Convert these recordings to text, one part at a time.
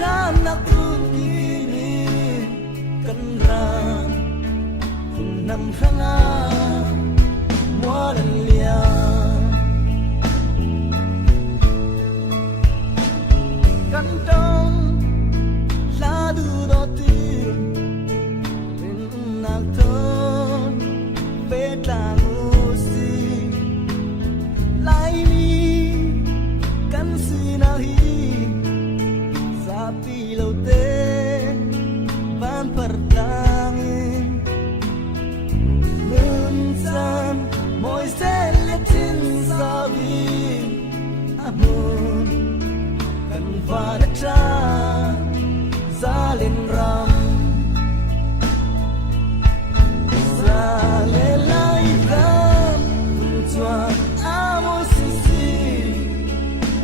khám nạc thương kỷ niệm cân ràng cùng nằm kháng á mua lần lia cắn đông lá đưa đỏ tim bên nạc thơm bế làng oxy lại mi cắn si na hi sapi lâu tê van perdangin mensan moi sen letin sabi amun kan vada cha zalin ram zale lai ram tuan amo sisi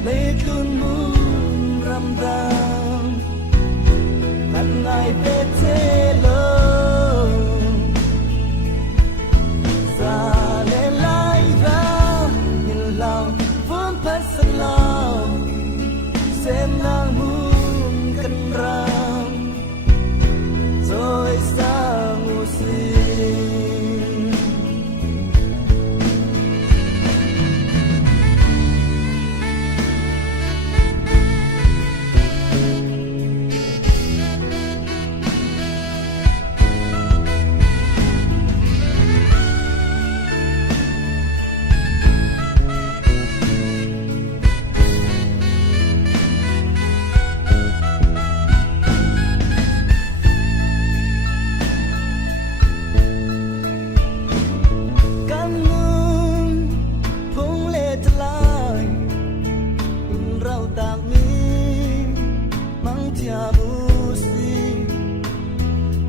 leitun mun ramdam kan ngai petelo zale lai ram in lao vun pasalau xem nang mun kan ram rồi sang usin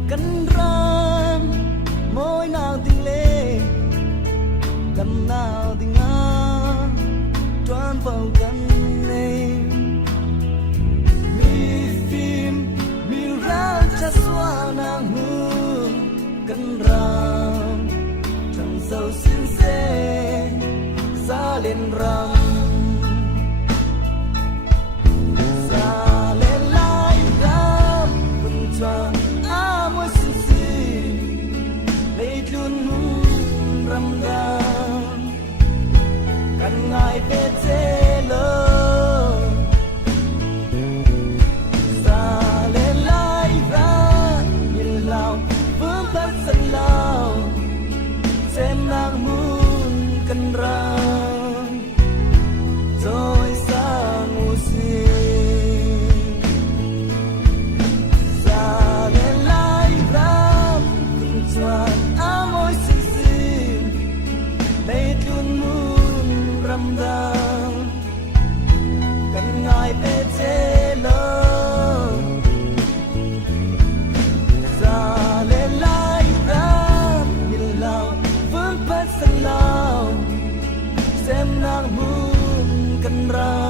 cắn ram môi nào tình lệ gần nào tình ngã đoán vào gần này mi phim mi ra cha xóa nàng hương cắn ram chẳng sâu xin xe xa lên ram kan ngai petelo sa le lai ra nhìn lao vương ta sân lao xem nàng muốn cần ra rồi sang ngủ xin sa le lai ra từng chuan amoi xin xin lấy luôn ramdam kan ngai petelo za le lai ram nhìn lao vương pasang lao xem nàng muốn kan ra